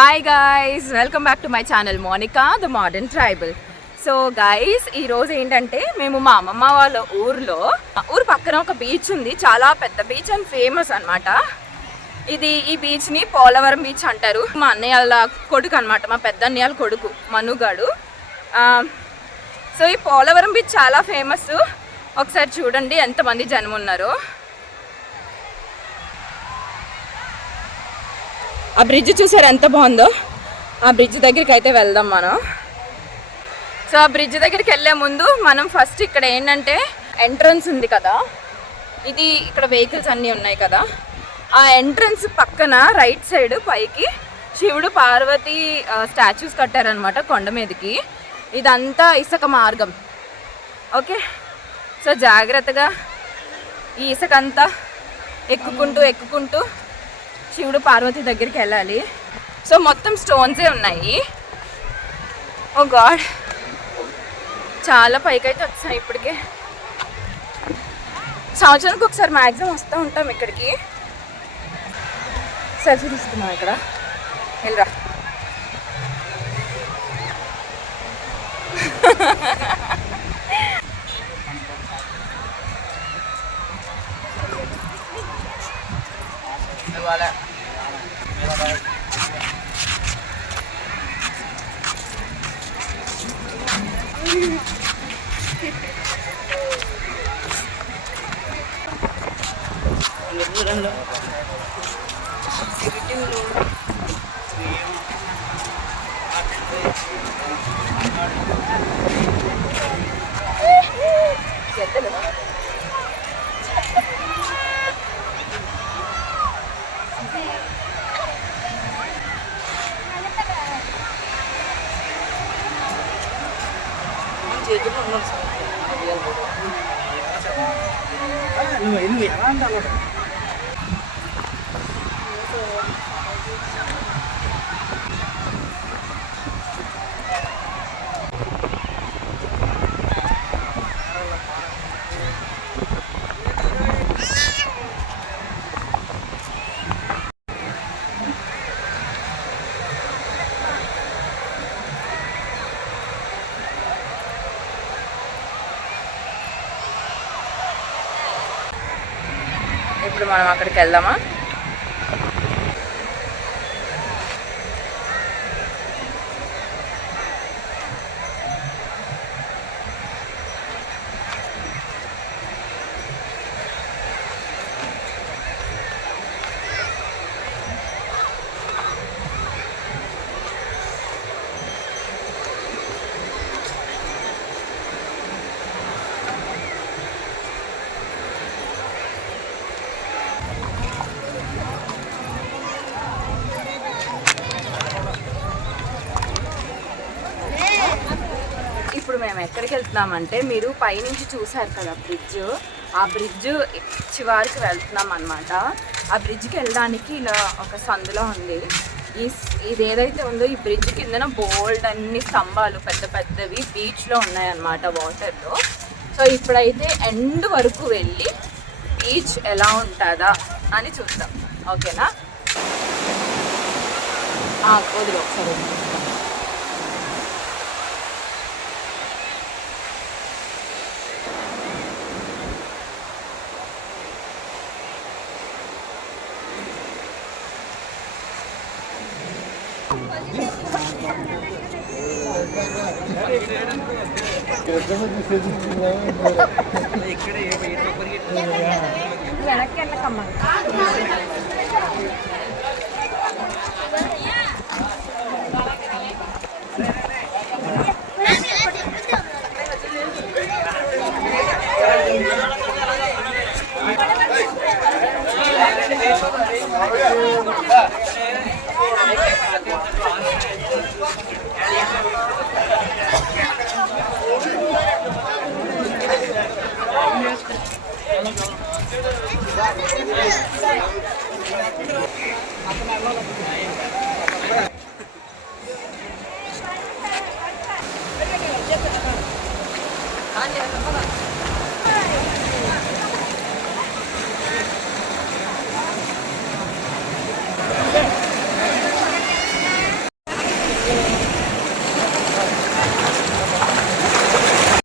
Hi guys, welcome back to my channel Monika the modern tribal. So guys, ఈరోజు ఏంటంటే మేము మా అమ్మమ్మ వాళ్ళ ఊరు పక్కన ఒక బీచ్ ఉంది. చాలా పెద్ద బీచ్ అండ్ ఫేమస్ అనమాట. ఈ బీచ్ని పోలవరం బీచ్ అంటారు. మా అన్నయ్య వాళ్ళ కొడుకు అనమాట, మా పెద్ద అన్నయ్య వాళ్ళ కొడుకు మనుగాడు. సో ఈ పోలవరం బీచ్ చాలా ఫేమస్. ఒకసారి చూడండి ఎంతమంది జనం ఉన్నారో. ఆ బ్రిడ్జ్ చూసారు ఎంత బాగుందో. ఆ బ్రిడ్జ్ దగ్గరికి అయితే వెళ్దాం మనం. సో ఆ బ్రిడ్జ్ దగ్గరికి వెళ్ళే ముందు మనం ఫస్ట్ ఇక్కడ ఏంటంటే ఎంట్రన్స్ ఉంది కదా, ఇది ఇక్కడ వెహికల్స్ అన్నీ ఉన్నాయి కదా, ఆ ఎంట్రన్స్ పక్కన రైట్ సైడ్ పైకి శివుడు పార్వతి స్టాచ్యూస్ కట్టారనమాట కొండ మీదకి. ఇదంతా ఇసుక మార్గం. ఓకే, సో జాగ్రత్తగా ఈ ఇసుక అంతా ఎక్కుకుంటూ శివుడు పార్వతి దగ్గరికి వెళ్ళాలి. సో మొత్తం స్టోన్సే ఉన్నాయి. ఓ గాడ్, చాలా పైకైతే వచ్చాయి. ఇప్పటికే సంవత్సరానికి ఒకసారి మ్యాక్సిమం వస్తూ ఉంటాం ఇక్కడికి. సెల్ఫీ తీసుకున్నాం ఇక్కడ. వెళ్ళరా. ఇప్పుడు మనం అక్కడికి వెళ్దామా? ఇప్పుడు మేము ఎక్కడికి వెళ్తున్నామంటే, మీరు పైనుంచి చూసారు కదా బ్రిడ్జ్, ఆ బ్రిడ్జ్ చివరికి వెళ్తున్నాం అనమాట. ఆ బ్రిడ్జ్కి వెళ్ళడానికి ఇలా ఒక సందులో ఉంది. ఇది ఏదైతే ఉందో ఈ బ్రిడ్జ్ కిందన బోల్డ్ అన్ని స్తంభాలు పెద్ద పెద్దవి బీచ్లో ఉన్నాయన్నమాట, వాటర్లో. సో ఇప్పుడైతే ఎండ్ వరకు వెళ్ళి బీచ్ ఎలా ఉంటుందా అని చూద్దాం. ఓకేనా? వదిలి ఒకసారి వెనక్కి వెళ్ళకమ్మా.